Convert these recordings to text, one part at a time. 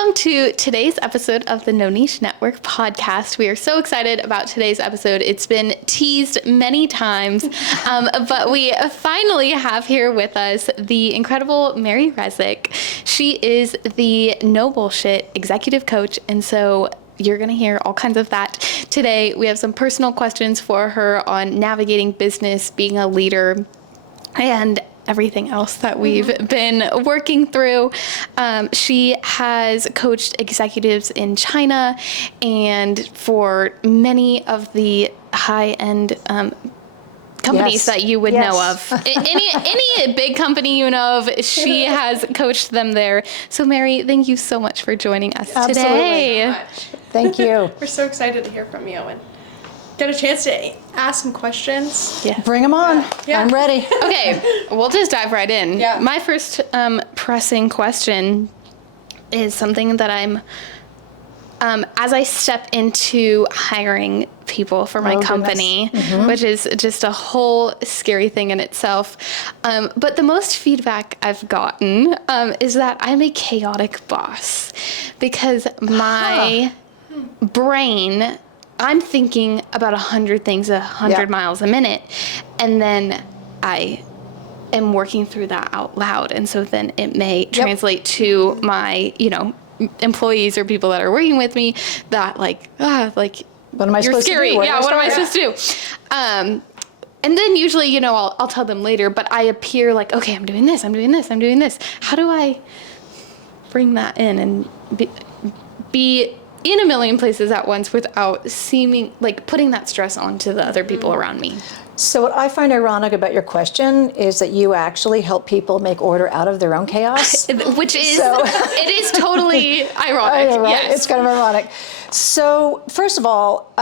welcome to today's episode of the No Niche Network podcast. We are so excited about today's episode. It's been teased many times, but we finally have here with us the incredible Mary Rezek. She is the No Bullshit executive coach, and so you're going to hear all kinds of that today. We have some personal questions for her on navigating business, being a leader, and everything else that we've been working through. She has coached executives in China and for many of the high-end companies that you would know of. Any big company you know of, she has coached them there. So Mary, thank you so much for joining us today. Absolutely. Thank you. We're so excited to hear from you and get a chance to ask some questions. Yeah. Bring them on. Yeah. I'm ready. Okay, we'll just dive right in. Yeah. My first pressing question is something that I'm, as I step into hiring people for my company, which is just a whole scary thing in itself. But the most feedback I've gotten is that I'm a chaotic boss because my brain, I'm thinking about 100 things 100 miles a minute, and then I am working through that out loud, and so then it may translate to my, employees or people that are working with me that what am I supposed to do? What am I supposed to do? And then usually, I'll tell them later, but I appear like, okay, I'm doing this. How do I bring that in and be in a million places at once without seeming like putting that stress onto the other people around me? So what I find ironic about your question is that you actually help people make order out of their own chaos. Which is, it is totally ironic. Yes. It's kind of ironic. So first of all,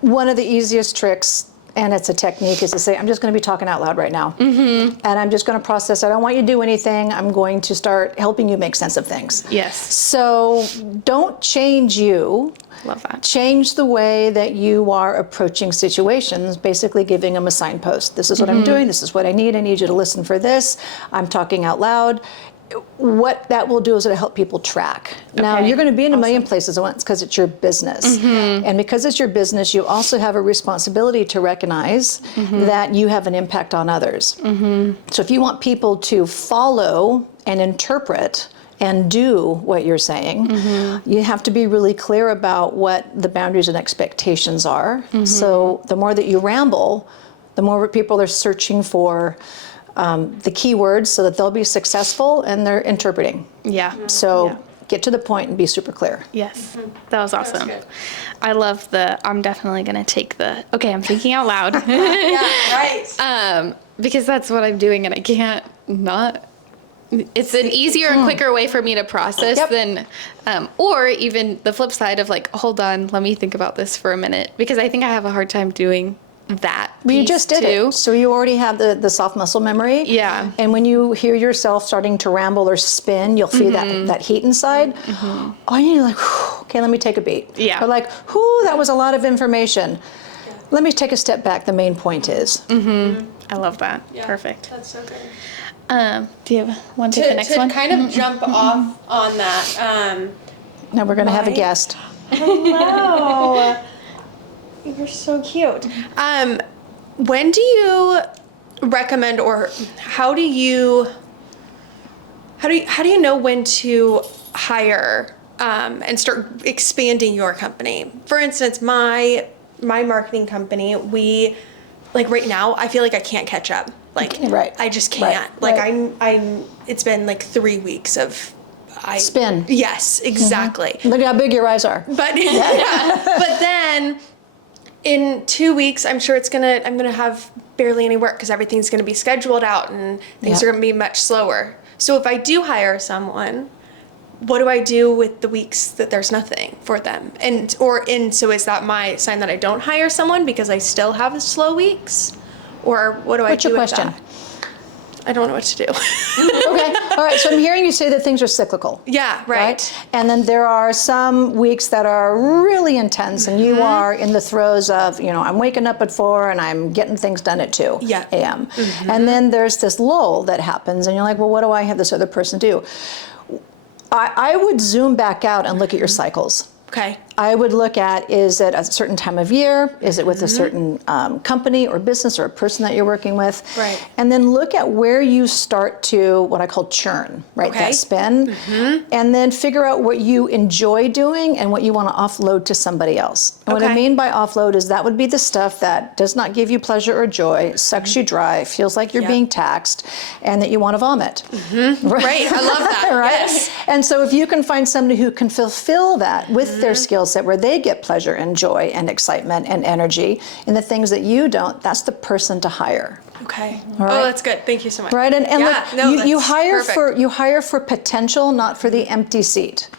one of the easiest tricks, and it's a technique, is to say, I'm just going to be talking out loud right now. And I'm just going to process. I don't want you to do anything. I'm going to start helping you make sense of things. Yes. So don't change you. Love that. Change the way that you are approaching situations, basically giving them a signpost. This is what I'm doing. This is what I need. I need you to listen for this. I'm talking out loud. What that will do is it'll help people track. Now, you're going to be in a million places at once because it's your business. And because it's your business, you also have a responsibility to recognize that you have an impact on others. So if you want people to follow and interpret and do what you're saying, you have to be really clear about what the boundaries and expectations are. So the more that you ramble, the more people are searching for the keywords so that they'll be successful and they're interpreting. So get to the point and be super clear. Yes, that was awesome. I love I'm definitely going to take I'm thinking out loud. Because that's what I'm doing and I can't not. It's an easier and quicker way for me to process than, or even the flip side of like, hold on, let me think about this for a minute. Because I think I have a hard time doing that. Well, you just did it. So you already have the soft muscle memory. Yeah. And when you hear yourself starting to ramble or spin, you'll feel that heat inside. Oh, and you're like, okay, let me take a beat. Yeah. Or like, that was a lot of information. Let me take a step back. The main point is. I love that. Yeah, perfect. That's so good. Do you want to take the next one? To kind of jump off on that. Now we're going to have a guest. Hello. You're so cute. When do you recommend, or how do you know when to hire and start expanding your company? For instance, my marketing company, we right now I feel like I can't catch up. I just can't. I'm it's been 3 weeks of spin. Yes, exactly. Look how big your eyes are. But but then in 2 weeks, I'm sure I'm gonna have barely any work because everything's gonna be scheduled out and things are gonna be much slower. So if I do hire someone, what do I do with the weeks that there's nothing for them? So is that my sign that I don't hire someone because I still have slow weeks? Or what do I do with that? What's your question? I don't know what to do. Okay. All right. So I'm hearing you say that things are cyclical. Yeah. Right. And then there are some weeks that are really intense, and you are in the throes of, I'm waking up at 4 and I'm getting things done at 2 a.m. And then there's this lull that happens, and you're like, well, what do I have this other person do? I would zoom back out and look at your cycles. Okay. I would look at, is it a certain time of year? Is it with a certain company or business or a person that you're working with? Right. And then look at where you start to what I call churn, right? Okay. That spin. And then figure out what you enjoy doing and what you want to offload to somebody else. And what I Okay. mean by offload is that would be the stuff that does not give you pleasure or joy, sucks you dry, feels like you're Yep. being taxed, and that you want to vomit. Right. I love that. Right? Yes. And so if you can find somebody who can fulfill that with their skill set, where they get pleasure and joy and excitement and energy in the things that you don't, that's the person to hire. Okay. right. Oh, that's good. Thank you so much. Right, and Yeah, look, no, you that's hire perfect. you hire for potential, not for the empty seat.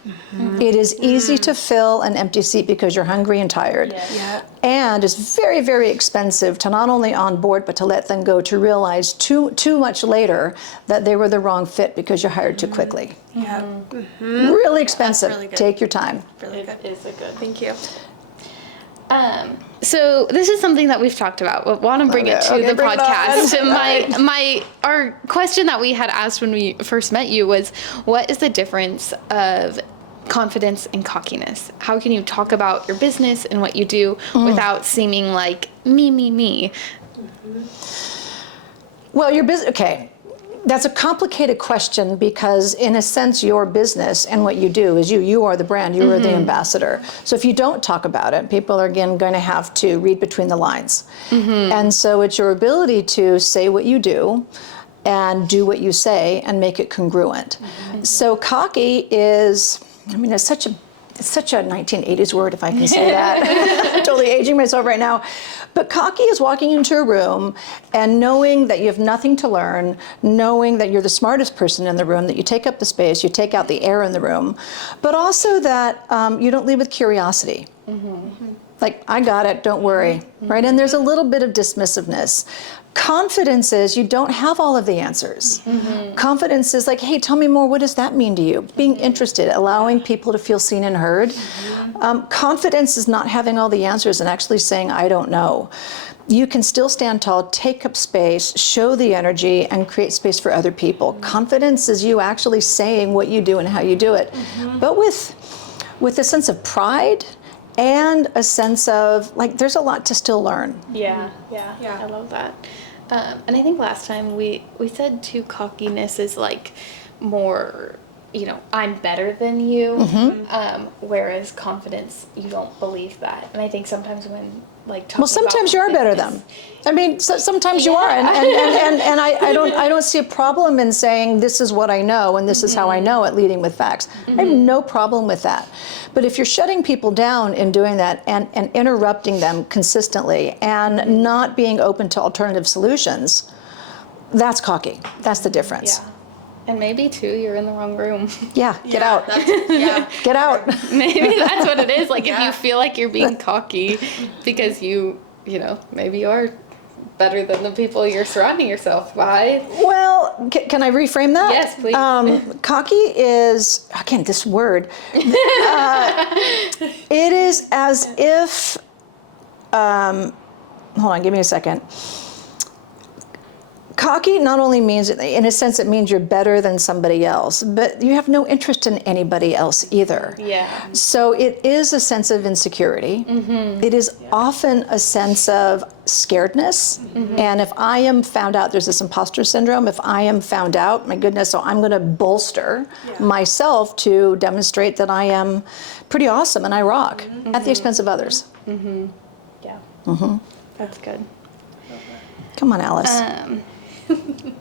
It is easy to fill an empty seat because you're hungry and tired, Yeah. and it's very, very expensive to not only onboard but to let them go, to realize too much later that they were the wrong fit because you hired too quickly. Yeah. Really expensive. really good. Take your time. Really good. Is a good. Thank you. So this is something that we've talked about, but want to bring it to Okay, the bring it podcast. Our question that we had asked when we first met you was, what is the difference of confidence and cockiness? How can you talk about your business and what you do without seeming like me? Well, your business, okay. That's a complicated question because, in a sense, your business and what you do is you are the brand, you are the ambassador. So if you don't talk about it, people are again going to have to read between the lines. And so it's your ability to say what you do and do what you say and make it congruent. So cocky is, I mean, it's such a 1980s word, if I can say that. I'm totally aging myself right now. But cocky is walking into a room and knowing that you have nothing to learn, knowing that you're the smartest person in the room, that you take up the space, you take out the air in the room, but also that you don't lead with curiosity. Like, I got it, don't worry, right? And there's a little bit of dismissiveness. Confidence is you don't have all of the answers. Confidence is like, hey, tell me more. What does that mean to you? Being interested, allowing people to feel seen and heard. Confidence is not having all the answers and actually saying, I don't know. You can still stand tall, take up space, show the energy, and create space for other people. Confidence is you actually saying what you do and how you do it, but with a sense of pride and a sense of, like, there's a lot to still learn. Yeah. I love that. And I think last time we said too, cockiness is like more, I'm better than you. Whereas confidence, you don't believe that. And I think sometimes when talking Well, sometimes you are better than them. I mean, sometimes you are, and I don't see a problem in saying this is what I know and this is how I know it, leading with facts. I have no problem with that. But if you're shutting people down in doing that and interrupting them consistently and not being open to alternative solutions, that's cocky. That's the difference. Yeah. And maybe too, you're in the wrong room. Yeah, get out. Get out. Maybe that's what it is. Like if you feel like you're being cocky because you maybe you are better than the people you're surrounding yourself by. Well, can I reframe that? Yes, please. Cocky is, again, this word. It is as if, hold on, give me a second. Cocky not only means, in a sense, it means you're better than somebody else, but you have no interest in anybody else either. Yeah. So it is a sense of insecurity. It is often a sense of scaredness. And if I am found out, there's this imposter syndrome. If I am found out, my goodness, so I'm going to bolster myself to demonstrate that I am pretty awesome and I rock at the expense of others. Yeah. That's good. Come on, Alice.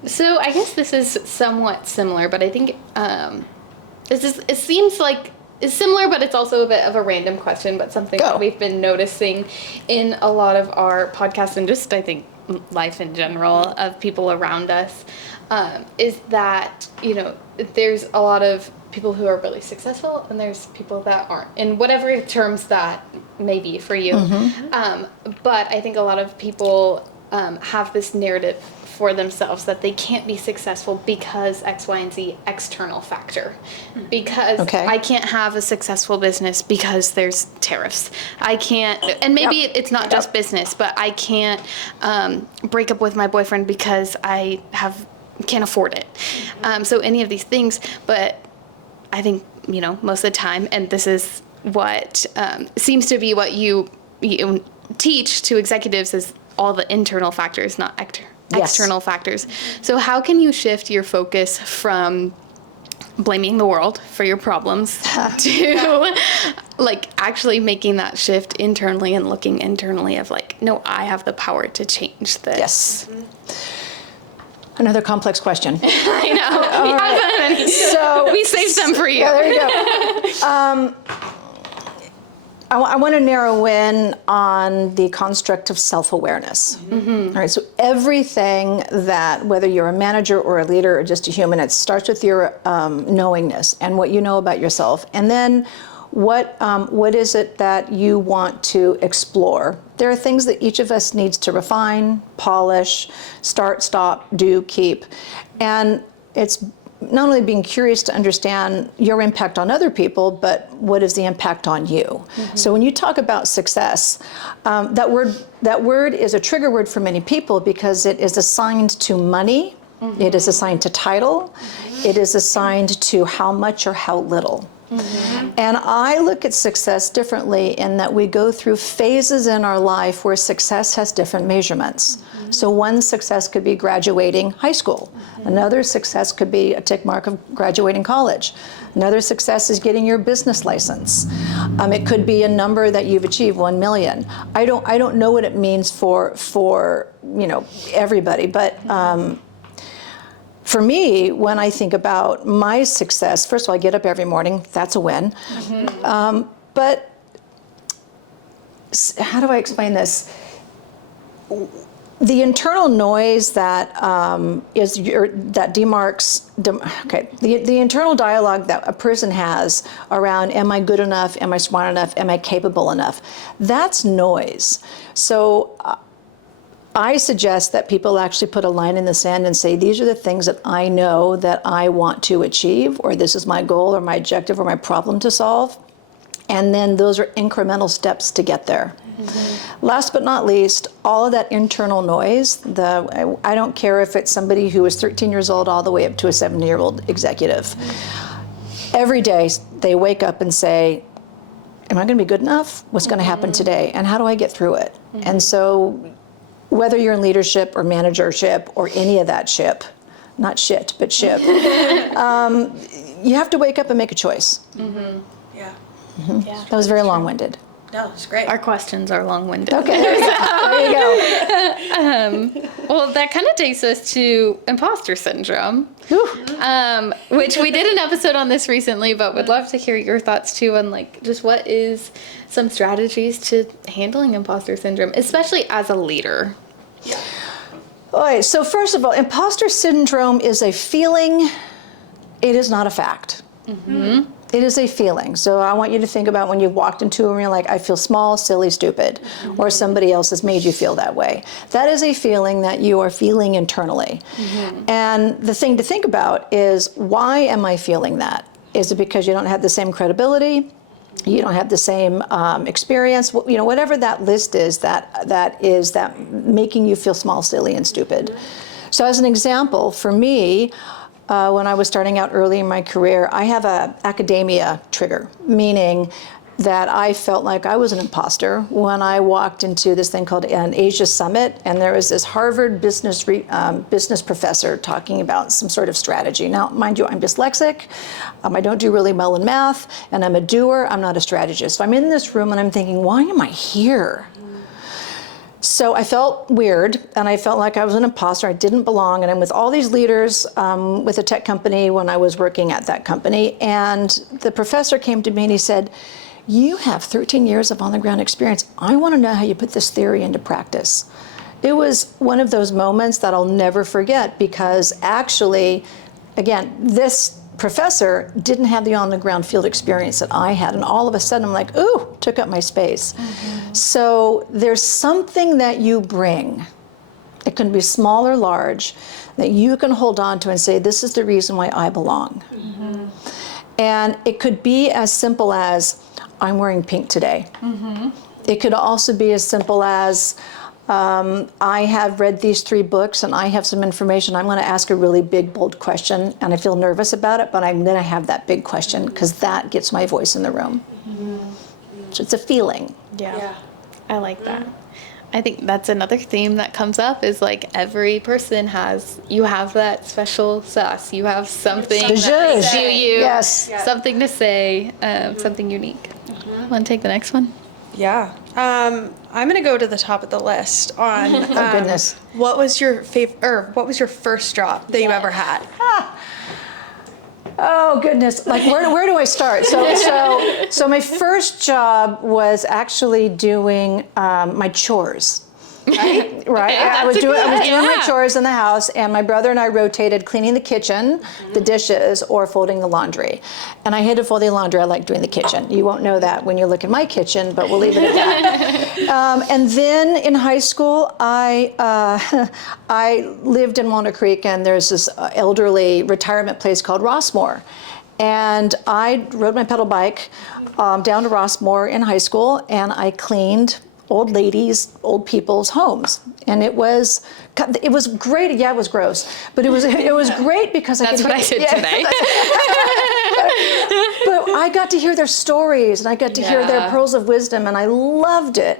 So I guess this is somewhat similar, but I think it seems like it's similar, but it's also a bit of a random question, but something that we've been noticing in a lot of our podcasts and just I think life in general of people around us is that there's a lot of people who are really successful and there's people that aren't, in whatever terms that may be for you. But I think a lot of people have this narrative for themselves that they can't be successful because X, Y, and Z external factor. Because I can't have a successful business because there's tariffs. I can't, and maybe it's not just business, but I can't break up with my boyfriend because I can't afford it. So any of these things, but I think, most of the time, and this is what seems to be what you teach to executives, is all the internal factors, not external factors. So how can you shift your focus from blaming the world for your problems to like actually making that shift internally and looking internally of like, no, I have the power to change this? Yes. Another complex question. I know. We have many. So we saved them for you. Yeah, there you go. I want to narrow in on the construct of self-awareness. All right, so everything that, whether you're a manager or a leader or just a human, it starts with your knowingness and what you know about yourself. And then what is it that you want to explore? There are things that each of us needs to refine, polish, start, stop, do, keep. And it's not only being curious to understand your impact on other people, but what is the impact on you? So when you talk about success, that word is a trigger word for many people because it is assigned to money, it is assigned to title, it is assigned to how much or how little. And I look at success differently in that we go through phases in our life where success has different measurements. So one success could be graduating high school. Another success could be a tick mark of graduating college. Another success is getting your business license. It could be a number that you've achieved, 1 million. I don't know what it means for everybody, but for me, when I think about my success, first of all, I get up every morning. That's a win. But how do I explain this? The internal noise that the internal dialogue that a person has around, am I good enough? Am I smart enough? Am I capable enough? That's noise. So I suggest that people actually put a line in the sand and say, these are the things that I know that I want to achieve, or this is my goal or my objective or my problem to solve. And then those are incremental steps to get there. Last but not least, all of that internal noise, I don't care if it's somebody who is 13 years old all the way up to a 70-year-old executive. Every day they wake up and say, am I going to be good enough? What's going to happen today? And how do I get through it? And so whether you're in leadership or managership or any of that ship, not shit, but ship, you have to wake up and make a choice. Yeah. That was very long-winded. No, it's great. Our questions are long-winded. Okay, there you go. Well, that kind of takes us to imposter syndrome, which we did an episode on this recently, but would love to hear your thoughts too on like just what is some strategies to handling imposter syndrome, especially as a leader. All right, so first of all, imposter syndrome is a feeling. It is not a fact. It is a feeling. So I want you to think about when you've walked into a room and you're like, I feel small, silly, stupid, or somebody else has made you feel that way. That is a feeling that you are feeling internally. And the thing to think about is, why am I feeling that? Is it because you don't have the same credibility? You don't have the same experience? Whatever that list is, that is making you feel small, silly, and stupid. So as an example, for me, when I was starting out early in my career, I have a academia trigger, meaning that I felt like I was an imposter when I walked into this thing called an Asia Summit, and there was this Harvard business professor talking about some sort of strategy. Now, mind you, I'm dyslexic, I don't do really well in math, and I'm a doer, I'm not a strategist. So I'm in this room and I'm thinking, why am I here? So I felt weird, and I felt like I was an imposter. I didn't belong, and I'm with all these leaders with a tech company when I was working at that company. And the professor came to me and he said, you have 13 years of on-the-ground experience. I want to know how you put this theory into practice. It was one of those moments that I'll never forget, because actually, again, this professor didn't have the on-the-ground field experience that I had, and all of a sudden I'm like, ooh, took up my space. So there's something that you bring, it can be small or large, that you can hold on to and say, this is the reason why I belong. And it could be as simple as, I'm wearing pink today. It could also be as simple as, I have read these 3 books and I have some information. I'm going to ask a really big, bold question, and I feel nervous about it, but I'm going to have that big question because that gets my voice in the room. So it's a feeling. Yeah. I like that. I think that's another theme that comes up is like every person you have that special sauce. You have something The that zhuzh. do you, Yes. something to say, something unique. Want to take the next one? Yeah. I'm gonna go to the top of the list on. Oh, goodness. What was your what was your first job that you ever had? Oh goodness! Like where do I start? So my first job was actually doing my chores. Right. I was doing my chores in the house, and my brother and I rotated cleaning the kitchen, the dishes, or folding the laundry. And I hated folding laundry. I like doing the kitchen. You won't know that when you look in my kitchen, but we'll leave it at that. And then in high school, I lived in Walnut Creek, and there's this elderly retirement place called Rossmore. And I rode my pedal bike down to Rossmore in high school, and I cleaned old ladies, old people's homes, and it was great. Yeah, it was gross, but it was great because That's what I did today. But I got to hear their stories, and I got to hear their pearls of wisdom, and I loved it.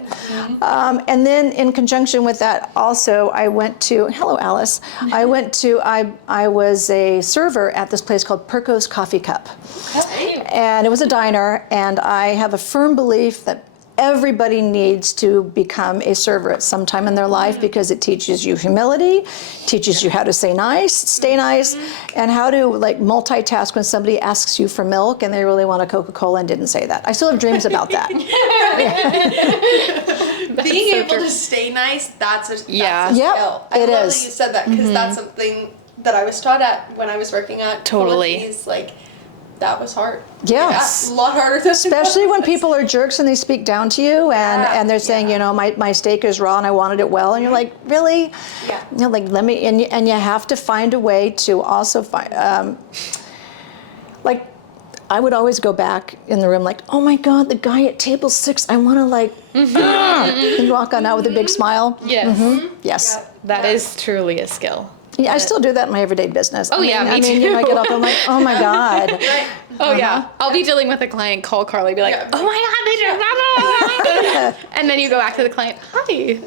And then in conjunction with that, also I went to Alice. I was a server at this place called Perco's Coffee Cup, and it was a diner. And I have a firm belief that everybody needs to become a server at some time in their life because it teaches you humility, teaches you how to stay nice, and how to like multitask when somebody asks you for milk and they really want a Coca-Cola and didn't say that. I still have dreams about that. Being able to stay nice, that's a skill. It I love is. that you said that because that's something that I was taught at when I was working at Totally. Philippi's, like that was hard. Yes. Yeah, a lot harder than Especially when people are jerks and they speak down to you and they're saying, you know, my steak is raw and I wanted it well, and you're like, really? Yeah. You know, like let me, and you have to find a way to also find, like, I would always go back in the room like, oh my God, the guy at table 6, I want to like, and walk on out with a big smile. Yes. Yes. Yeah. That is truly a skill. Yeah, I still do that in my everyday business. Oh, yeah, me I mean, too. you know, I get up and I'm like, oh my God. Right. Oh yeah, I'll be dealing with a client, call Carly, be like, Yeah. oh my God, they just and then you go back to the client, hi.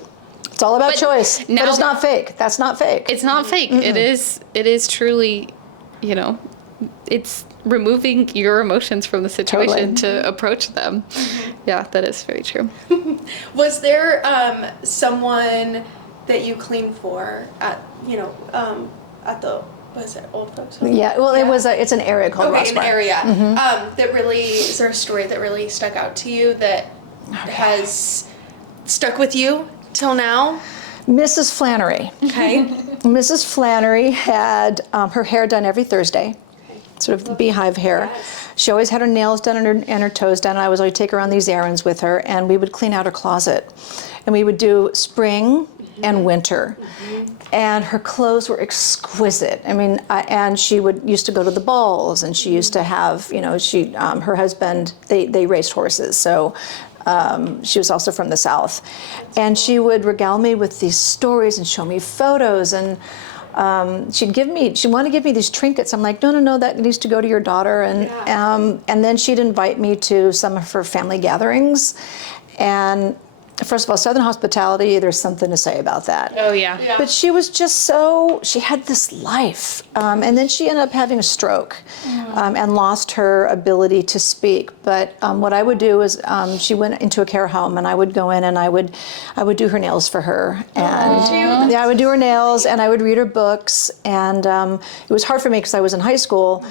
It's all about But choice. But now- it's not fake. That's not fake. It's not fake. It is truly, you know, it's removing your emotions from the situation Totally. to approach them. Yeah, that is very true. Was there someone that you cleaned for at at the was it old folks home? Yeah, well, it's an area called Okay, an Rossmore. area. That really is there a story that really stuck out to you that has stuck with you till now? Mrs. Flannery. Okay. Mrs. Flannery had her hair done every Thursday, sort of the beehive hair. She always had her nails done and her toes done. And I was always take her on these errands with her, and we would clean out her closet, and we would do spring and winter. And her clothes were exquisite. I mean, and she used to go to the balls, and she used to have, you know, her husband, they raced horses, so she was also from the South. And she would regale me with these stories and show me photos, and she'd want to give me these trinkets. I'm like, no, that needs to go to your daughter. And then she'd invite me to some of her family gatherings. And first of all, Southern hospitality, there's something to say about that. Oh yeah. But she was just she had this life. And then she ended up having a stroke and lost her ability to speak. But what I would do is she went into a care home, and I would go in and I would do her nails for her. And I would do her nails, and I would read her books. And it was hard for me because I was in high school.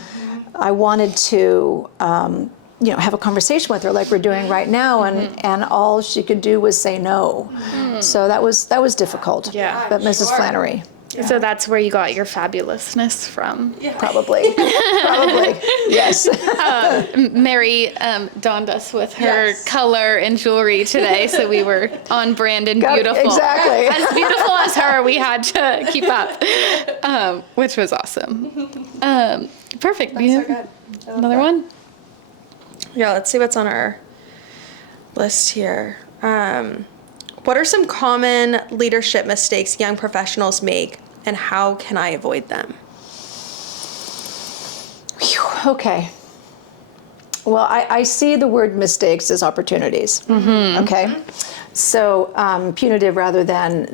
I wanted to have a conversation with her like we're doing right now, and all she could do was say no. So that was difficult. Yeah. But Mrs. Flannery, So that's where you got your fabulousness from. probably, yes. Mary donned us with her color and jewelry today, so we were on brand and beautiful. Exactly. As beautiful as her, we had to keep up, which was awesome. Perfect. That's so good. Another one? Yeah, let's see what's on our list here. What are some common leadership mistakes young professionals make, and how can I avoid them? Whew, okay. Well, I see the word mistakes as opportunities. Okay, so punitive rather than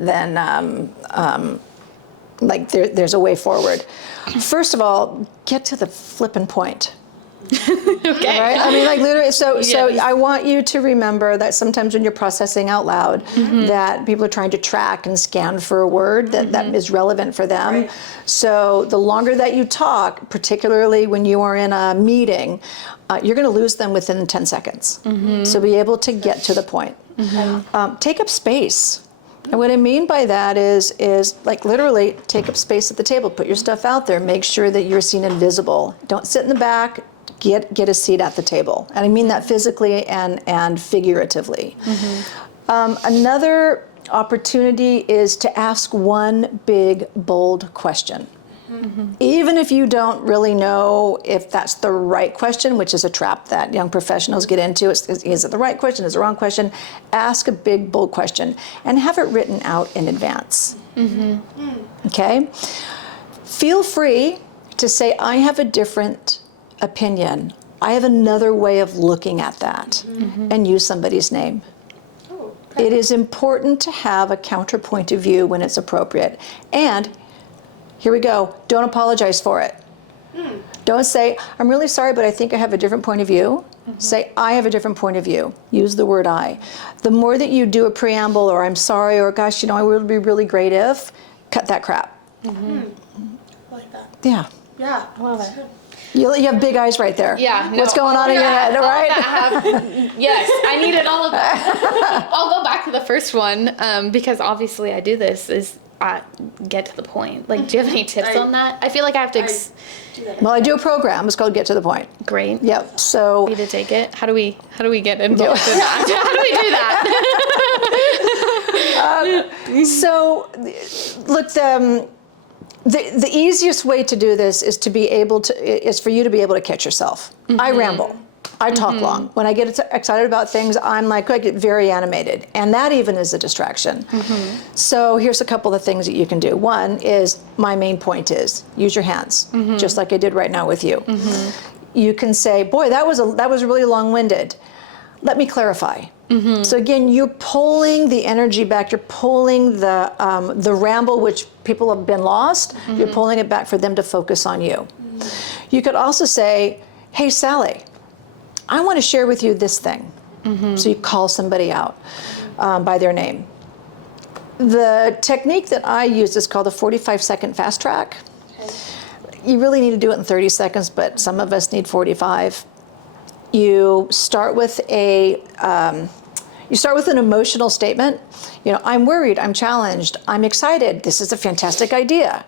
like there's a way forward. First of all, get to the flippin' point. Okay. Right? I mean, like literally. So Yes. I want you to remember that sometimes when you're processing out loud, that people are trying to track and scan for a word that is relevant for them. Right. So the longer that you talk, particularly when you are in a meeting, you're going to lose them within 10 seconds. So be able to get to the point. Take up space. And what I mean by that is like literally take up space at the table, put your stuff out there, make sure that you're seen and visible. Don't sit in the back, get a seat at the table. And I mean that physically and figuratively. Another opportunity is to ask one big, bold question. Even if you don't really know if that's the right question, which is a trap that young professionals get into, is it the right question, is it the wrong question? Ask a big, bold question and have it written out in advance. Okay? Feel free to say, I have a different opinion. I have another way of looking at that, and use somebody's name. It is important to have a counterpoint of view when it's appropriate. And here we go. Don't apologize for it. Don't say, I'm really sorry, but I think I have a different point of view. Say, I have a different point of view. Use the word I. The more that you do a preamble or I'm sorry or gosh, it would be really great if, cut that crap. I like that. Yeah. Yeah. I love it. You have big eyes right there. Yeah. No, What's going on in your head, right? Yes, I needed all of that. I'll go back to the first one because obviously I do this is get to the point. Like, do you have any tips on that? I feel like I have to. Well, I do a program. It's called Get to the Point. Great. Yep. So. Me to take it. How do we get involved in that? How do we do that? So, look, the easiest way to do this is for you to be able to catch yourself. I ramble. I talk long. When I get excited about things, I get very animated. And that even is a distraction. So here's a couple of things that you can do. One is, my main point is, use your hands, just like I did right now with you. You can say, boy, that was really long-winded. Let me clarify. So again, you're pulling the energy back. You're pulling the ramble, which people have been lost. You're pulling it back for them to focus on you. You could also say, hey, Sally, I want to share with you this thing. So you call somebody out by their name. The technique that I use is called a 45-second fast track. You really need to do it in 30 seconds, but some of us need 45. You start with an emotional statement. I'm worried, I'm challenged, I'm excited, this is a fantastic idea.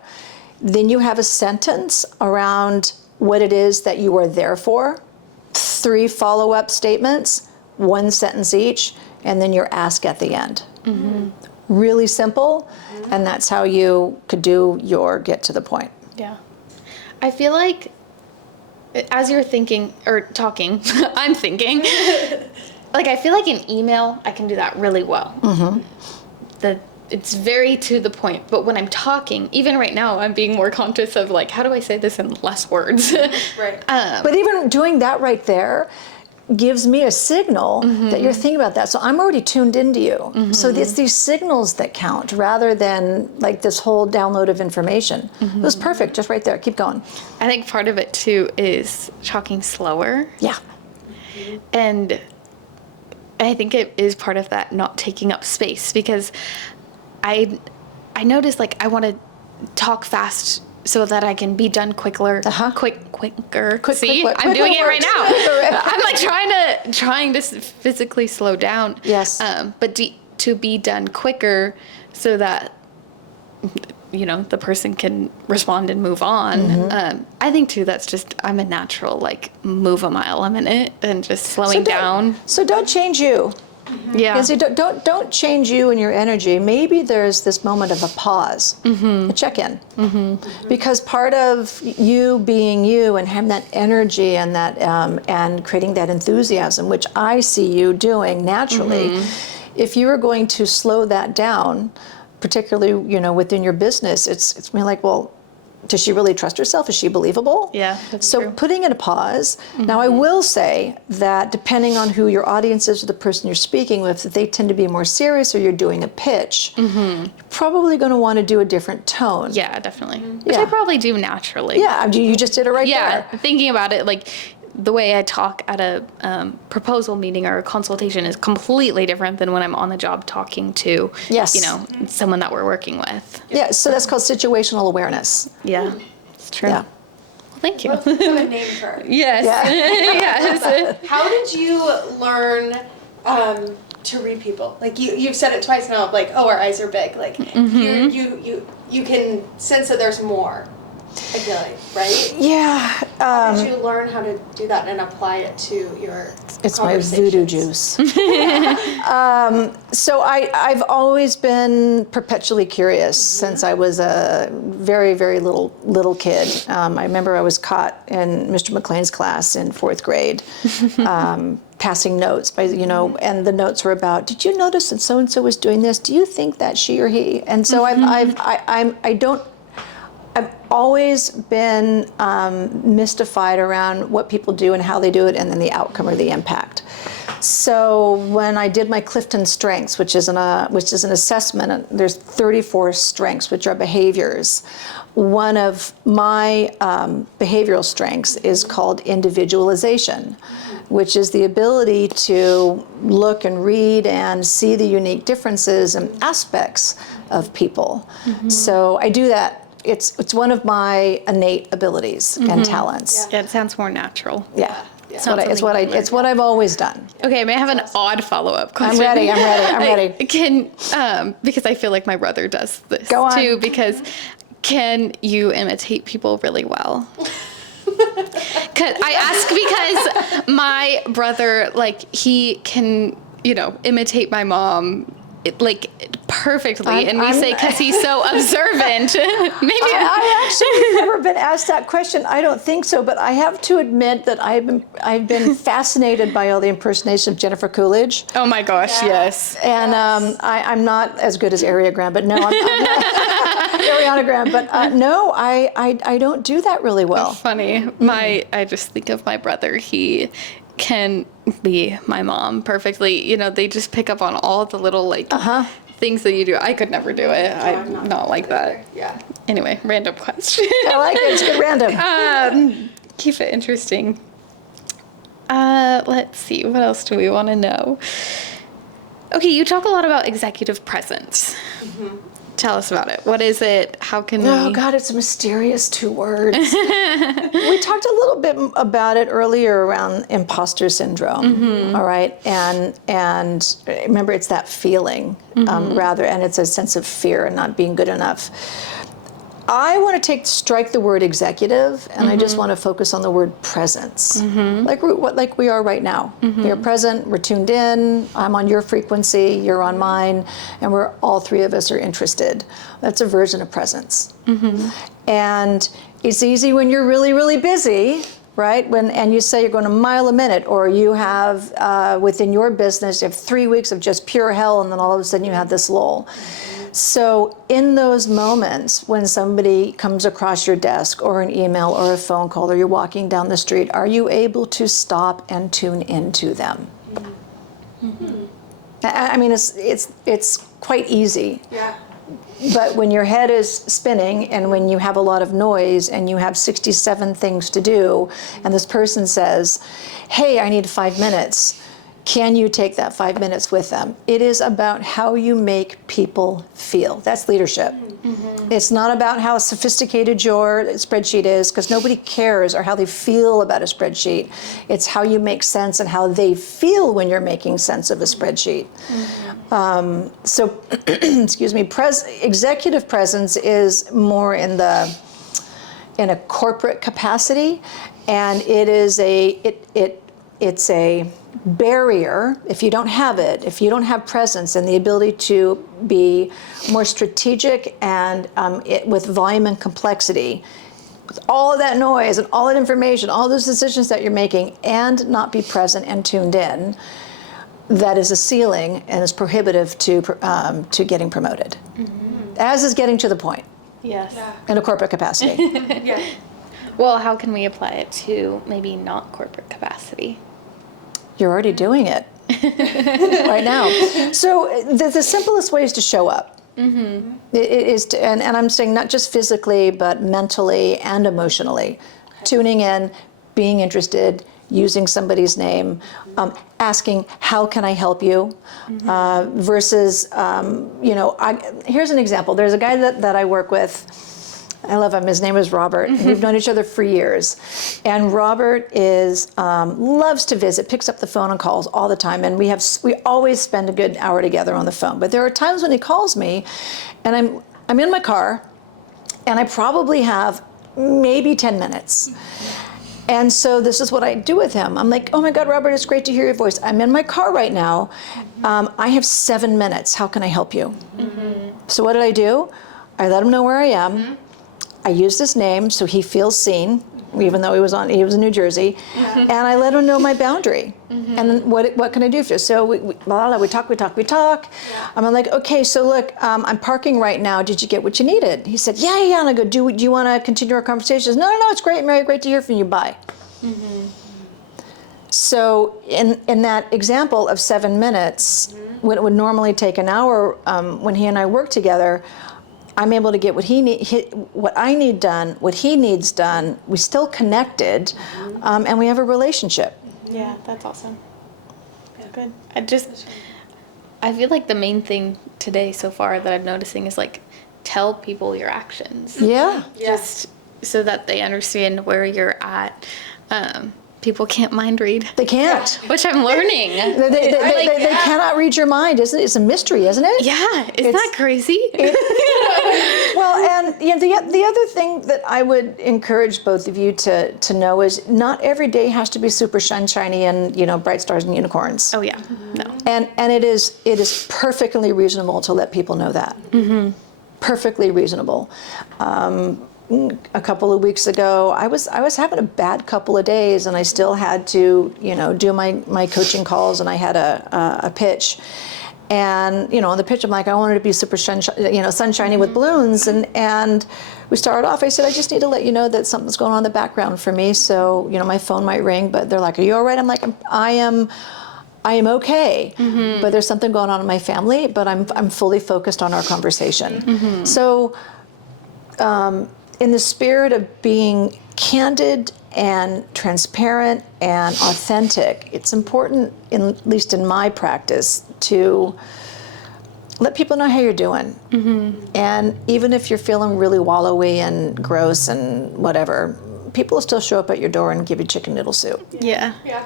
Then you have a sentence around what it is that you are there for, 3 follow-up statements, 1 sentence each, and then your ask at the end. Really simple, and that's how you could do your get to the point. Yeah. I feel like as you're thinking or talking, I'm thinking, like, I feel like in email, I can do that really well. It's very to the point, but when I'm talking, even right now, I'm being more conscious of, like, how do I say this in less words? Right. But even doing that right there gives me a signal that you're thinking about that. So I'm already tuned into you. So it's these signals that count rather than like this whole download of information. It was perfect, just right there. Keep going. I think part of it too is talking slower. Yeah. And I think it is part of that not taking up space, because I notice, like, I want to talk fast so that I can be done quicker. Quicker. See, I'm doing it right now. I'm like trying to physically slow down. Yes. But to be done quicker so that the person can respond and move on. I think too that's just, I'm a natural, like, move a mile a minute and just slowing down. So don't change you. Yeah. And so don't change you and your energy. Maybe there's this moment of a pause, a check-in, because part of you being you and having that energy and that and creating that enthusiasm, which I see you doing naturally, if you are going to slow that down, particularly, within your business, it's me like, well, does she really trust herself? Is she believable? Yeah, that's so true. putting in a pause. Now, I will say that depending on who your audience is or the person you're speaking with, if they tend to be more serious or you're doing a pitch, you're probably going to want to do a different tone. Yeah, definitely. Which Yeah. I probably do naturally. Yeah, you just did it right Yeah, there. thinking about it, like the way I talk at a proposal meeting or a consultation is completely different than when I'm on the job talking to, Yes. someone that we're working with. Yeah, so that's called situational awareness. Yeah, it's true. Yeah. Well, thank you. Let's have a name for her. Yes. Yeah. Yes. How did you learn to read people? Like you've said it twice now. Like, oh, our eyes are big. Like you can sense that there's more. I feel like, right? Yeah. How did you learn how to do that and apply it to your It's my voodoo juice. So I've always been perpetually curious since I was a very, very little kid. I remember I was caught in Mr. McLean's class in 4th grade, passing notes by, and the notes were about, did you notice that so-and-so was doing this? Do you think that she or he? And so I've always been mystified around what people do and how they do it, and then the outcome or the impact. So when I did my Clifton Strengths, which is an assessment, and there's 34 strengths, which are behaviors. One of my behavioral strengths is called individualization, which is the ability to look and read and see the unique differences and aspects of people. So I do that. It's one of my innate abilities and talents. Yeah, it sounds more natural. Yeah. It's Sounds what I've always done. Okay, may I have an odd follow-up question? I'm ready. Can because I feel like my brother does this Go on. too. Because can you imitate people really well? I ask because my brother, he can, imitate my mom, perfectly, and we say because he's so observant. Maybe I actually never been asked that question. I don't think so, but I have to admit that I've been fascinated by all the impersonations of Jennifer Coolidge. Oh my gosh, yes. And I'm not as good as Ariana Grande, but no, I'm not Ariana Grande, but no, I don't do that really well. Funny. I just think of my brother. He can be my mom perfectly. They just pick up on all the little things that you do. I could never do it. I'm not like that. Yeah. Anyway, random question. I like it. It's good random. Keep it interesting. Let's see. What else do we want to know? Okay, you talk a lot about executive presence. Tell us about it. What is it? How can we... Oh, God, it's a mysterious 2 words. We talked a little bit about it earlier around imposter syndrome, all right? And remember, it's that feeling, rather, and it's a sense of fear and not being good enough. I want to strike the word executive, and I just want to focus on the word presence, like we are right now. We are present, we're tuned in, I'm on your frequency, you're on mine, and we're all 3 of us are interested. That's a version of presence. And it's easy when you're really, really busy, right? And you say you're going a mile a minute, or you have, within your business, you have 3 weeks of just pure hell, and then all of a sudden you have this lull. So in those moments when somebody comes across your desk or an email or a phone call or you're walking down the street, are you able to stop and tune into them? I mean, it's quite easy. Yeah. But when your head is spinning and when you have a lot of noise and you have 67 things to do, and this person says, hey, I need 5 minutes. Can you take that 5 minutes with them? It is about how you make people feel. That's leadership. It's not about how sophisticated your spreadsheet is, because nobody cares, or how they feel about a spreadsheet. It's how you make sense and how they feel when you're making sense of a spreadsheet. So, excuse me, executive presence is more in a corporate capacity, and it is it's a barrier if you don't have it, if you don't have presence and the ability to be more strategic and with volume and complexity, with all of that noise and all that information, all those decisions that you're making, and not be present and tuned in. that is a ceiling and is prohibitive to getting promoted, as is getting to the point Yes. Yeah. in a corporate capacity. Yeah. Well, how can we apply it to maybe not corporate capacity? You're already doing it right now. So the simplest way is to show up. It is to, and I'm saying not just physically, but mentally and emotionally. Tuning in, being interested, using somebody's name, asking, how can I help you? Versus, here's an example. There's a guy that I work with. I love him. His name is Robert. We've known each other for years. And Robert loves to visit, picks up the phone and calls all the time. And we always spend a good hour together on the phone. But there are times when he calls me and I'm in my car and I probably have maybe 10 minutes. And so this is what I do with him. I'm like, oh my God, Robert, it's great to hear your voice. I'm in my car right now. I have 7 minutes. How can I help you? So what did I do? I let him know where I am. I used his name so he feels seen, even though he was in New Jersey, and I let him know my boundary. And then what can I do for you? So we talk. Yeah. I'm like, okay, so look, I'm parking right now. Did you get what you needed? He said, yeah. And I go, do you want to continue our conversations? No, it's great, Mary. Great to hear from you. Bye. So in that example of 7 minutes, when it would normally take an hour, when he and I work together, I'm able to get what I need done, what he needs done. We still connected, and we have a relationship. Yeah, that's awesome. Yeah. Good. I feel like the main thing today so far that I'm noticing is like, tell people your actions. Yeah. Just so that they understand where you're at. People can't mind read. They can't. Which I'm learning. They cannot read your mind. It's a mystery, isn't it? Yeah. Isn't that crazy? Well, and the other thing that I would encourage both of you to know is not every day has to be super sunshiny and bright stars and unicorns. Oh yeah. No. And it is perfectly reasonable to let people know that. Perfectly reasonable. A couple of weeks ago, I was having a bad couple of days, and I still had to do my coaching calls, and I had a pitch. And on the pitch, I'm like, I wanted to be super sunshiny with balloons, and we started off. I said, I just need to let you know that something's going on in the background for me. So my phone might ring, but they're like, are you all right? I'm like, I am okay, but there's something going on in my family. But I'm fully focused on our conversation. So, in the spirit of being candid and transparent and authentic, it's important, at least in my practice, to let people know how you're doing. And even if you're feeling really wallowy and gross and whatever, people will still show up at your door and give you chicken noodle soup. Yeah. Yeah.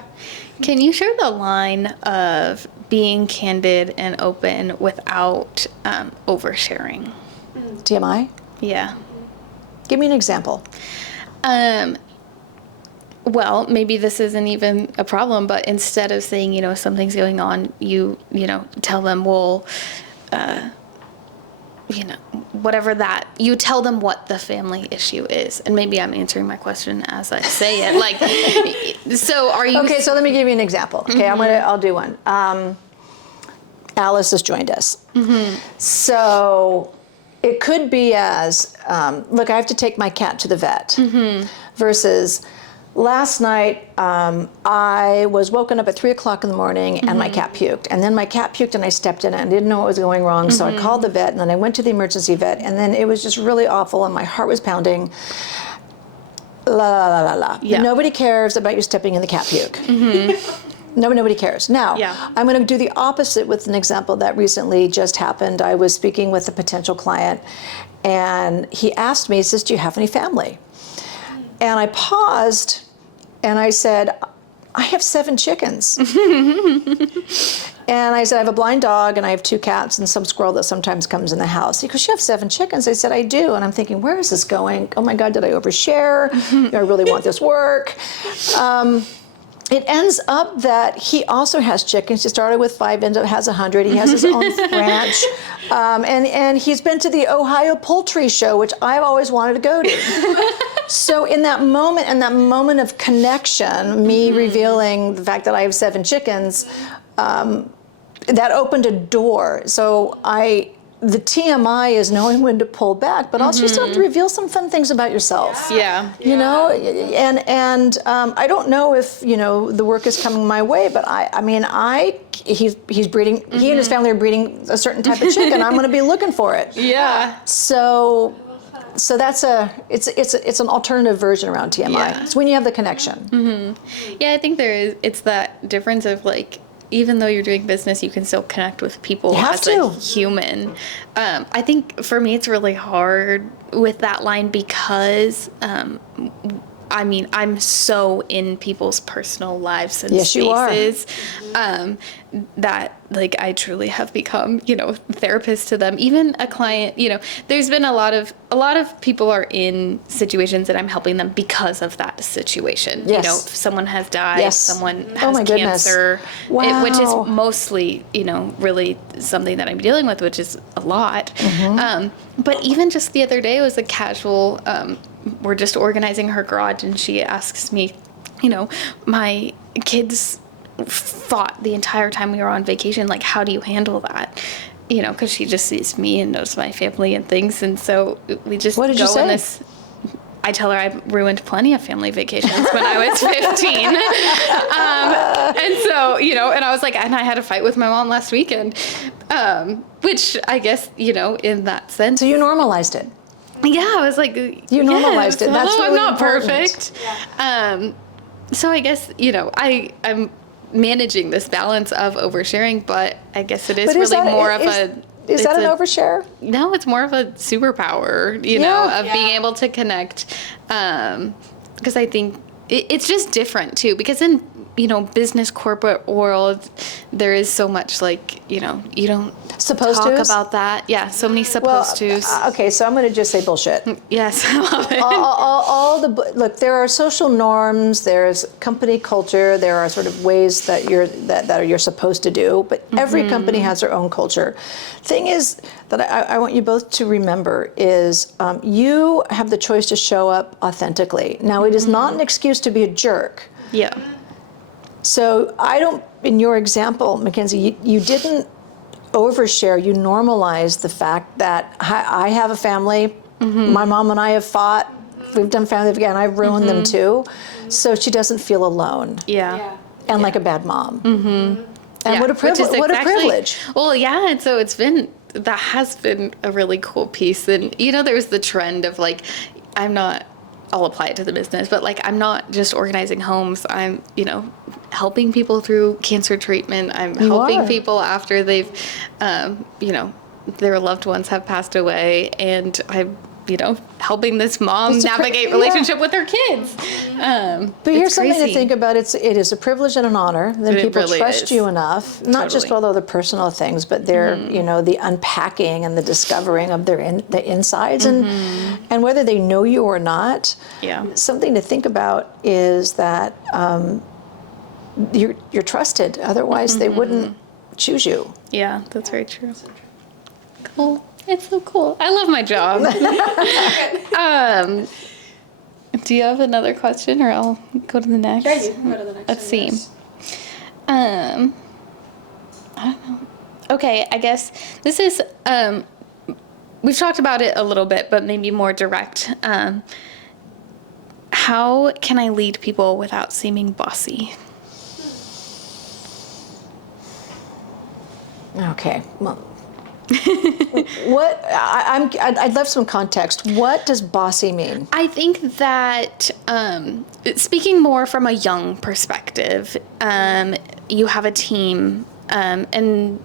Can you share the line of being candid and open without oversharing? TMI? Yeah. Give me an example. Well, maybe this isn't even a problem, but instead of saying, something's going on, you tell them, well, whatever that, you tell them what the family issue is. And maybe I'm answering my question as I say it. Like, so are you... Okay, so let me give you an example. Okay, I'll do one. Alice has joined us. So it could be as, look, I have to take my cat to the vet, versus last night I was woken up at 3 o'clock in the morning and my cat puked. And then my cat puked and I stepped in it and didn't know what was going wrong. So I called the vet, and then I went to the emergency vet, and then it was just really awful and my heart was pounding. Yeah. Nobody cares about you stepping in the cat puke. Nobody cares. Now, I'm going to do the opposite with an example that recently just happened. I was speaking with a potential client, and he asked me, he says, do you have any family? And I paused, and I said, I have 7 chickens. And I said, I have a blind dog, and I have 2 cats, and some squirrel that sometimes comes in the house. He goes, you have 7 chickens? I said, I do. And I'm thinking, where is this going? Oh my God, did I overshare? I really want this work. It ends up that he also has chickens. He started with 5, ends up has 100. He has his own ranch. And he's been to the Ohio Poultry Show, which I've always wanted to go to. So in that moment of connection, me revealing the fact that I have 7 chickens, that opened a door. So the TMI is knowing when to pull back, but also you still have to reveal some fun things about yourself. Yeah. You know, and I don't know if, you know, the work is coming my way, but he's breeding, he and his family are breeding a certain type of chicken. I'm going to be looking for it. Yeah. So that's it's an alternative version around TMI. Yeah. It's when you have the connection. Yeah, I think it's that difference of like, even though you're doing business, you can still connect with people as a human. I think for me, it's really hard with that line because, I'm so in people's personal lives and Yes, you are. spaces that like I truly have become, you know, therapist to them. Even a client, you know, there's been a lot of people are in situations that I'm helping them because of that situation. Yes. You know, someone has died, Yes. someone Oh has my goodness. cancer, Wow. which is mostly, you know, really something that I'm dealing with, which is a lot. But even just the other day, it was a casual, we're just organizing her garage and she asks me, you know, my kids fought the entire time we were on vacation. Like, how do you handle that? You know, because she just sees me and knows my family and things. And so we just What did you say? in this. I tell her I ruined plenty of family vacations when I was 15. And so, you know, and I was like, and I had a fight with my mom last weekend, which I guess, you know, in that sense. So you normalized it. Yeah, I was like, You normalized it. That's although really I'm not important. perfect. So I guess, you know, I'm managing this balance of oversharing, but I guess it is But really more of Is that an overshare? No, it's more of a superpower, you know, of being able to connect. Because I think it's just different too, because in, you know, business corporate world, there is so much like, you know, you don't Supposed talk tos? about that. Yeah, so many supposed tos. Okay, so I'm going to just say bullshit. Yes, I love it. Look, there are social norms, there's company culture, there are sort of ways that you're supposed to do, but every company has their own culture. Thing is that I want you both to remember is you have the choice to show up authentically. Now, it is not an excuse to be a jerk. Yeah. So in your example, Mackenzie, you didn't overshare, you normalized the fact that I have a family, my mom and I have fought, we've done family again, I've ruined them too, so she doesn't feel alone. Yeah. And like a bad mom. And Yeah, what a privilege. Well, yeah, and so that has been a really cool piece. And, you know, there's the trend of like, I'll apply it to the business, but like, I'm not just organizing homes. I'm, you know, helping people through cancer treatment. I'm helping people after they've, you know, their loved ones have passed away. And I'm, you know, helping this mom navigate relationship with her kids. But here's something to think about. It is a privilege and an honor. Then people really trust is. you enough, not just all the personal things, but their, you know, the unpacking and the discovering of the insides, and whether they know you or not. Yeah. Something to think about is that you're trusted. Otherwise, they wouldn't choose you. Yeah, that's very true. Cool. It's so cool. I love my job. Do you have another question, or I'll go to the next? Yeah, you can go to the next Let's one, see. yes. I don't know. Okay, I guess this is, we've talked about it a little bit, but maybe more direct. How can I lead people without seeming bossy? Okay. Well, I'd love some context. What does bossy mean? I think that speaking more from a young perspective, you have a team, and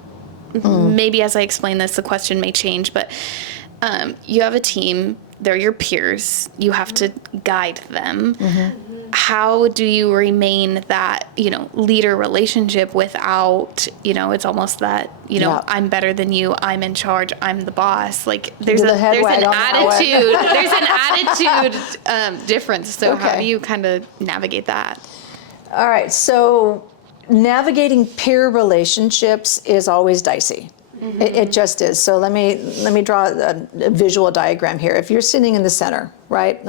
maybe as I explain this, the question may change, but you have a team, they're your peers, you have to guide them. How do you remain that, you know, leader relationship without, you know, it's almost that, you know, I'm better than you, I'm in charge, I'm the boss. Like there's an attitude difference. So how do you kind of navigate that? All right. So navigating peer relationships is always dicey. It just is. So let me draw a visual diagram here. If you're sitting in the center, right,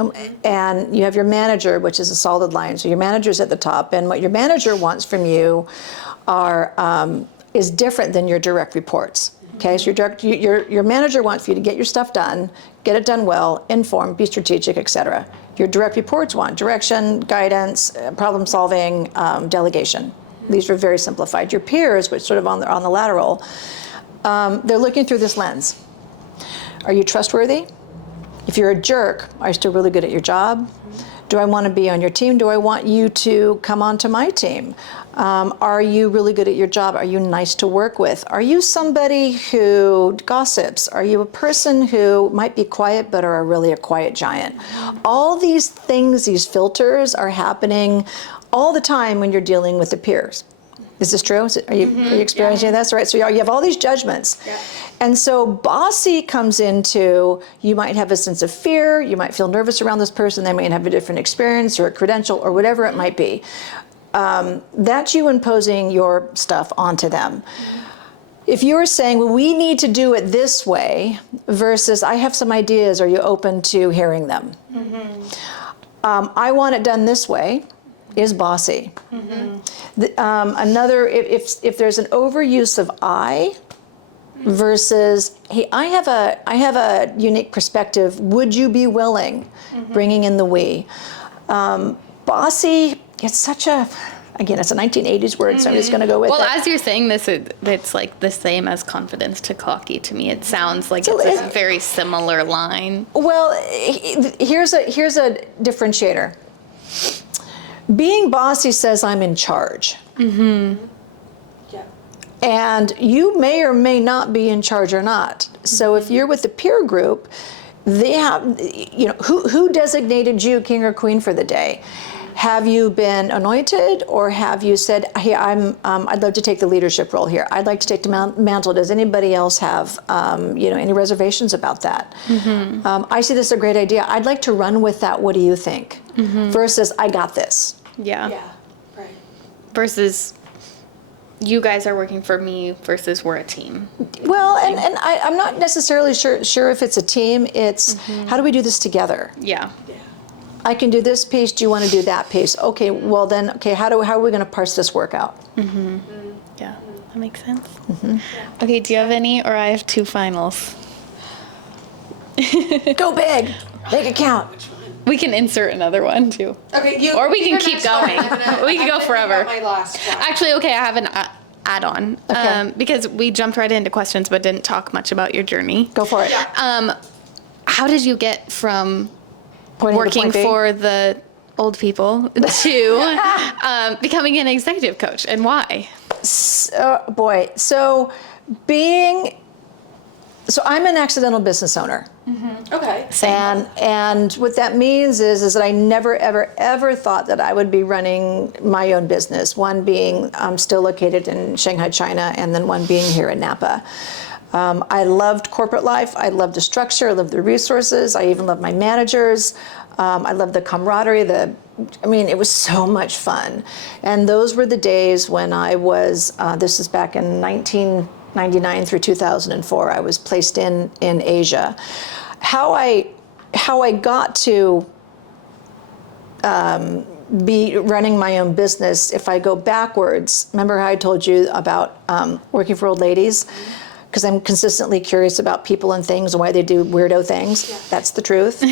and you have your manager, which is a solid line. So your manager's at the top, and what your manager wants from you is different than your direct reports. Okay, so your manager wants you to get your stuff done, get it done well, informed, be strategic, etc. Your direct reports want direction, guidance, problem solving, delegation. These are very simplified. Your peers, which sort of on the lateral, they're looking through this lens. Are you trustworthy? If you're a jerk, are you still really good at your job? Do I want to be on your team? Do I want you to come onto my team? Are you really good at your job? Are you nice to work with? Are you somebody who gossips? Are you a person who might be quiet but are really a quiet giant? All these things, these filters are happening all the time when you're dealing with the peers. Is this true? Are you experiencing this? Right. So you have all these judgments. Yeah. And so bossy comes into, you might have a sense of fear, you might feel nervous around this person, they might have a different experience or a credential or whatever it might be. That's you imposing your stuff onto them. If you're saying, well, we need to do it this way versus I have some ideas, are you open to hearing them? I want it done this way is bossy. Another, if there's an overuse of I versus, hey, I have a unique perspective, would you be willing? Bringing in the we. Bossy, it's such a, again, it's a 1980s word, so I'm just gonna go with it. Well, as you're saying this, it's like the same as confidence to cocky to me. It sounds like it's a very similar line. Well, here's a differentiator. Being bossy says I'm in charge. Yeah. And you may or may not be in charge or not. So if you're with the peer group, they have, who designated you king or queen for the day? Have you been anointed, or have you said, hey, I'd love to take the leadership role here. I'd like to take the mantle. Does anybody else have, any reservations about that? I see this as a great idea. I'd like to run with that. What do you think? Versus, I got this. Yeah. Yeah, right. Versus, you guys are working for me versus we're a team. Well, and I'm not necessarily sure if it's a team. It's how do we do this together? Yeah. I can do this piece. Do you want to do that piece? Okay. Well, then, okay. How are we going to parse this work out? Yeah, that makes sense. Okay. Do you have any, or I have two finals? Go big. Make it count. We can insert another one too. Okay. Or we can keep going. We can go forever. My last one. Actually, okay. I have an add-on. Okay. Because we jumped right into questions, but didn't talk much about your journey. Go for it. Yeah. How did you get from Pointing working for the old people to becoming an executive coach, and why? So I'm an accidental business owner. Okay. Same. And what that means is that I never, ever thought that I would be running my own business. One being still located in Shanghai, China, and then one being here in Napa. I loved corporate life. I loved the structure. I loved the resources. I even loved my managers. I loved the camaraderie. It was so much fun. And those were the days when I was, this is back in 1999 through 2004, I was placed in Asia. How I got to be running my own business, if I go backwards, remember how I told you about working for old ladies? Because I'm consistently curious about people and things and why they do weirdo things. Yeah. That's the truth.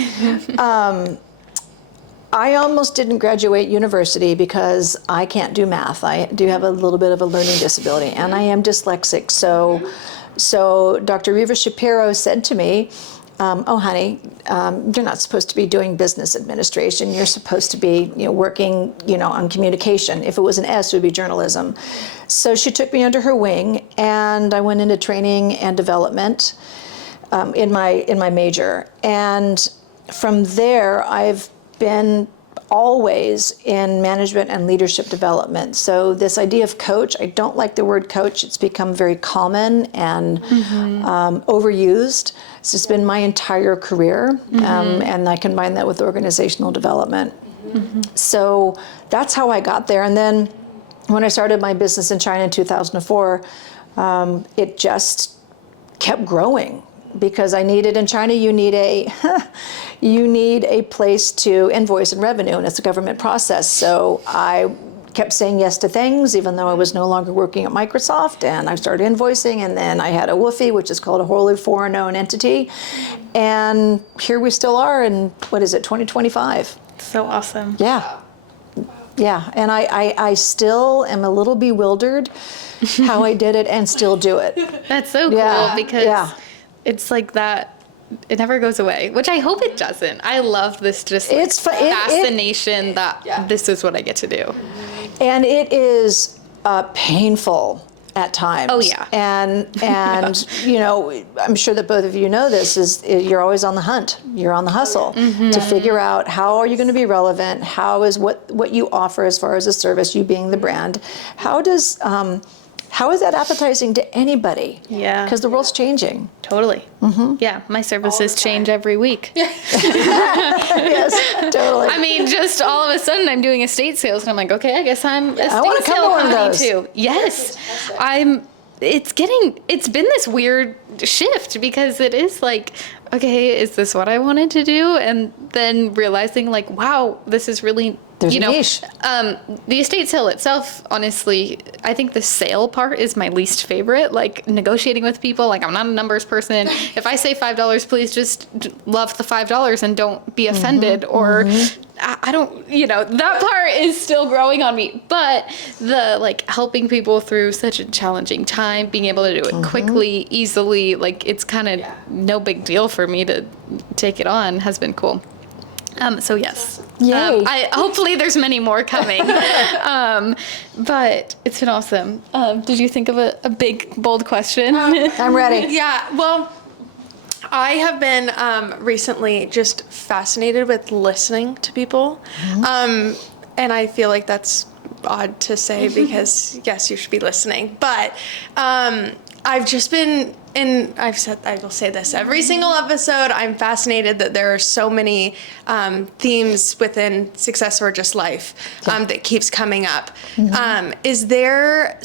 I almost didn't graduate university because I can't do math. I do have a little bit of a learning disability, and I am dyslexic. So Dr. Reva Shapiro said to me, oh, honey, you're not supposed to be doing business administration. You're supposed to be, working, on communication. If it was an S, it would be journalism. So she took me under her wing, and I went into training and development in my major. And from there, I've been always in management and leadership development. So this idea of coach, I don't like the word coach. It's become very common and overused. It's just been my entire career, and I combine that with organizational development. So that's how I got there. And then when I started my business in China in 2004, it just kept growing because I needed, in China, you need a place to invoice and revenue, and it's a government process. So I kept saying yes to things, even though I was no longer working at Microsoft, and I started invoicing, and then I had a WOFE, which is called a wholly foreign owned entity. And here we still are in, 2025. So awesome. Yeah. Yeah, and I still am a little bewildered how I did it and still do it. That's so cool because it's like that. It never goes away, which I hope it doesn't. I love this fascination that this is what I get to do. And it is painful at times. Oh yeah. And I'm sure that both of you know this, is you're always on the hunt. You're on the hustle to figure out how are you going to be relevant, how is what you offer as far as a service, you being the brand, how is that appetizing to anybody? Yeah. Because the world's changing. Totally. Yeah, my services change every week. Yes, totally. I mean, just all of a sudden I'm doing estate sales and I'm like, okay, I guess I'm estate wanna come to sale one of company those. too. Yes. It's been this weird shift because it is like, okay, is this what I wanted to do? And then realizing like, wow, this is really, There's a niche. The estate sale itself, honestly, I think the sale part is my least favorite. Like negotiating with people, like I'm not a numbers person. If I say $5, please just love the $5 and don't be offended, or I don't, that part is still growing on me. But the like helping people through such a challenging time, being able to do it quickly, easily, like it's kind of no big deal for me to take it on, has been cool. So yes. Yay. Hopefully there's many more coming. But it's been awesome. Did you think of a big, bold question? I'm ready. Yeah, well, I have been recently just fascinated with listening to people. And I feel like that's odd to say because, yes, you should be listening. But I've just been, and I will say this every single episode, I'm fascinated that there are so many themes within success or just life that keeps coming up. Is there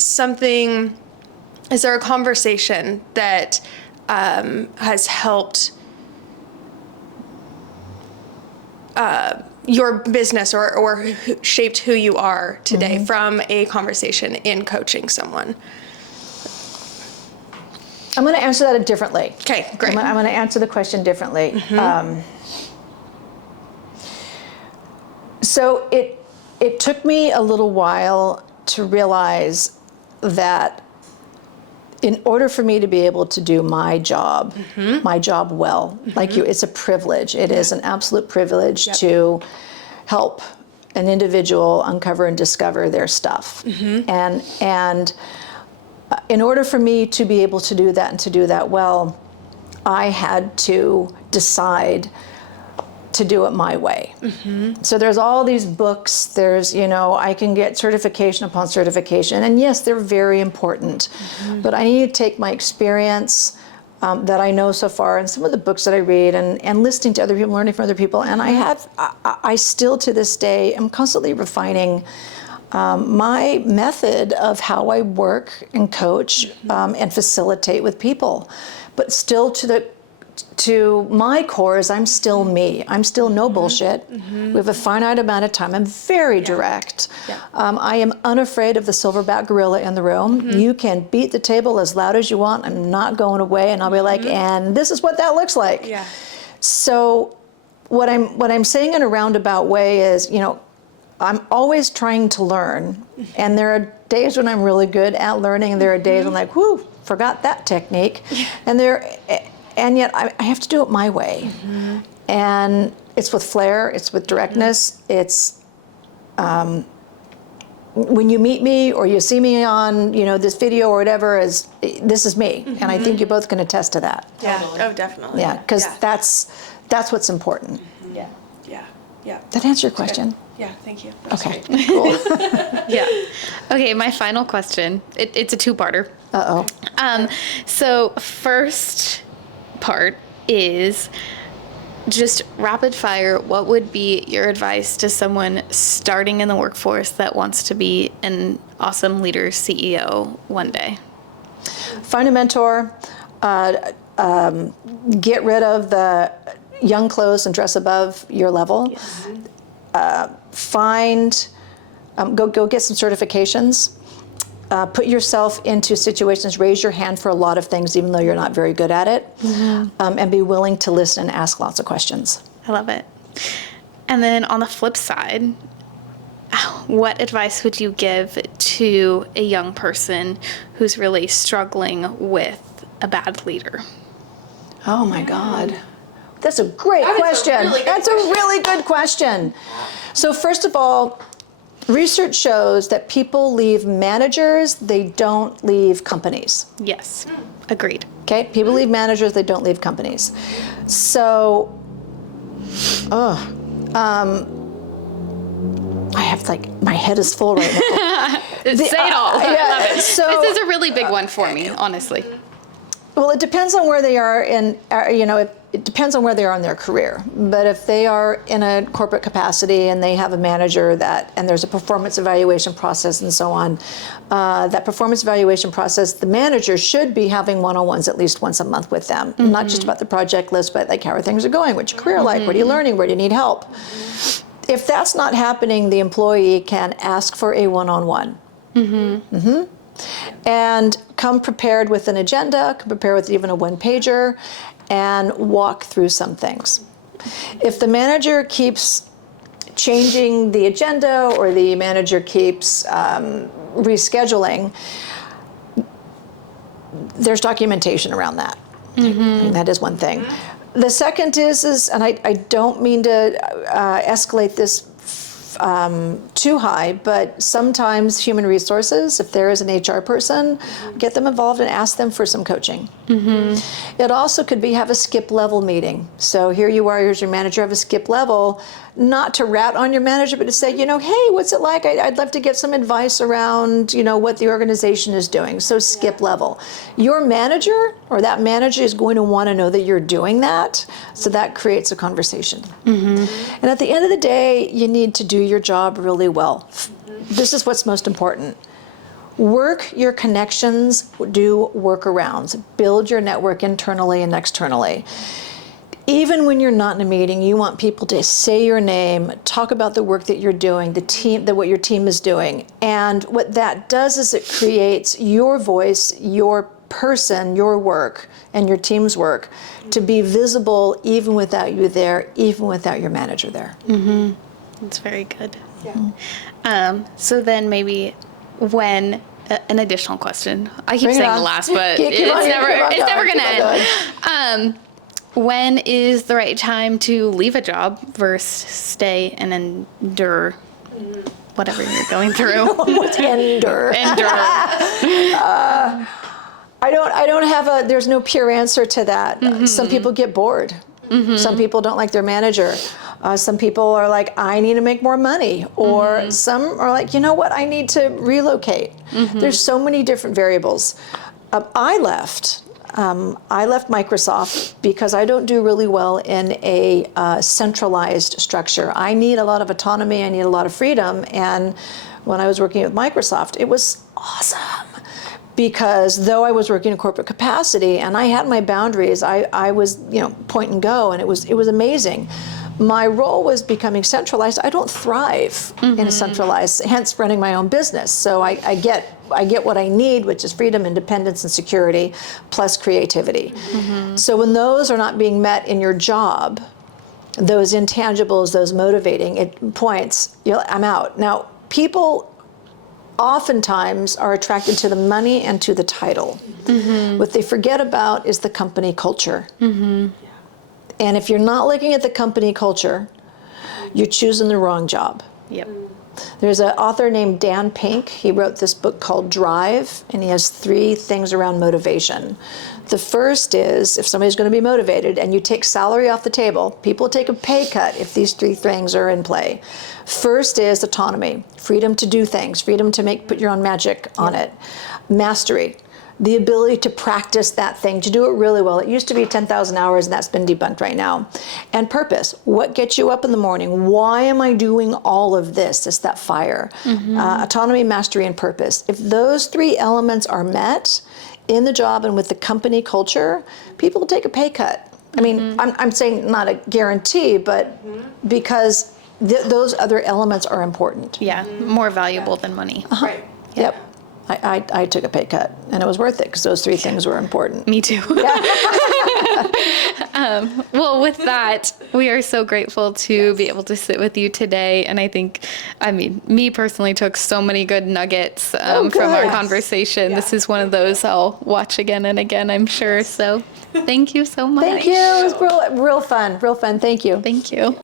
a conversation that has helped your business or shaped who you are today from a conversation in coaching someone? I'm going to answer that differently. Okay, great. I'm going to answer the question differently. So it took me a little while to realize that in order for me to be able to do my job well, like you, it's a privilege. It is an absolute privilege to help an individual uncover and discover their stuff. And in order for me to be able to do that and to do that well, I had to decide to do it my way. So there's all these books, there's, I can get certification upon certification, and yes, they're very important, but I need to take my experience that I know so far and some of the books that I read and listening to other people, learning from other people, and I still to this day am constantly refining my method of how I work and coach and facilitate with people. But still to my core is I'm still me. I'm still no bullshit. We have a finite amount of time. I'm very direct. I am unafraid of the silverback gorilla in the room. You can beat the table as loud as you want. I'm not going away, and I'll be like, and this is what that looks like. So what I'm saying in a roundabout way is, I'm always trying to learn, and there are days when I'm really good at learning, and there are days when I'm like, whoo, forgot that technique, and yet I have to do it my way, and it's with flair, it's with directness, it's when you meet me or you see me on this video or whatever, this is me, and I think you both can attest to that. Oh, definitely. Yeah, because that's what's important. Yeah. Did that answer your question? Yeah, thank you. Okay, cool. Okay, my final question. It's a two-parter. So first part is just rapid fire. What would be your advice to someone starting in the workforce that wants to be an awesome leader, CEO one day? Find a mentor. Get rid of the young clothes and dress above your level. Yes. Go get some certifications. Put yourself into situations, raise your hand for a lot of things, even though you're not very good at it, and be willing to listen and ask lots of questions. I love it. And then on the flip side, what advice would you give to a young person who's really struggling with a bad leader? Oh my God. That's a great question. That's a really good question. So first of all, research shows that people leave managers, they don't leave companies. Yes, agreed. Okay, people leave managers, they don't leave companies. So, I have my head is full right now. Say it all. I love it. So, this is a really big one for me, honestly. well, it depends on where they are it depends on where they are in their career. But if they are in a corporate capacity and they have a manager and there's a performance evaluation process and so on, that performance evaluation process, the manager should be having one-on-ones at least once a month with them. Not just about the project list, but how are things going? What's your career like? What are you learning? Where do you need help? If that's not happening, the employee can ask for a one-on-one. And come prepared with an agenda, come prepared with even a one-pager, and walk through some things. If the manager keeps changing the agenda or the manager keeps rescheduling, there's documentation around that. And that is one thing. The second is and I don't mean to escalate this too high, but sometimes human resources, if there is an HR person, get them involved and ask them for some coaching. It also could be have a skip level meeting. So here you are, here's your manager, have a skip level, not to rat on your manager, but to say, hey, what's it like? I'd love to get some advice around, what the organization is doing. So skip level. Your manager or that manager is going to want to know that you're doing that. So that creates a conversation. And at the end of the day, you need to do your job really well. This is what's most important. Work your connections, do workarounds, build your network internally and externally. Even when you're not in a meeting, you want people to say your name, talk about the work that you're doing, what your team is doing. And what that does is it creates your voice, your person, your work, and your team's work to be visible even without you there, even without your manager there. That's very good. Yeah. So then maybe when an additional question. I keep saying the last, but it's never going to end. When is the right time to leave a job versus stay and endure whatever you're going through? What's endure? I don't have there's no pure answer to that. Some people get bored. Some people don't like their manager. Some people are like, I need to make more money. Or some are like, you know what, I need to relocate. There's so many different variables. I left Microsoft because I don't do really well in a centralized structure. I need a lot of autonomy, I need a lot of freedom. And when I was working with Microsoft, it was awesome. Because though I was working in corporate capacity and I had my boundaries, I was, point and go, and it was amazing. My role was becoming centralized. I don't thrive in a centralized, hence running my own business. So I get what I need, which is freedom, independence, and security, plus creativity. So when those are not being met in your job, those intangibles, those motivating points, I'm out. Now, people oftentimes are attracted to the money and to the title. What they forget about is the company culture. And if you're not looking at the company culture, you're choosing the wrong job. Yep. There's an author named Dan Pink. He wrote this book called Drive, and he has 3 things around motivation. The first is, if somebody's going to be motivated and you take salary off the table, people take a pay cut if these 3 things are in play. First is autonomy, freedom to do things, freedom to put your own magic on it. Mastery. the ability to practice that thing, to do it really well. It used to be 10,000 hours, and that's been debunked right now. And purpose. What gets you up in the morning? Why am I doing all of this? It's that fire. Autonomy, mastery, and purpose. If those three elements are met in the job and with the company culture, people will take a pay cut. I mean, I'm saying not a guarantee, but because those other elements are important. Yeah, more valuable than money. Right. Yep. I took a pay cut, and it was worth it because those three things were important. Me too. Well, with that, we are so grateful to be able to sit with you today. And I think, me personally took so many good nuggets from our good. conversation. This is one of those I'll watch again and again, I'm sure. So thank you so much. Thank you. It was real fun. Real fun. Thank you. Thank you.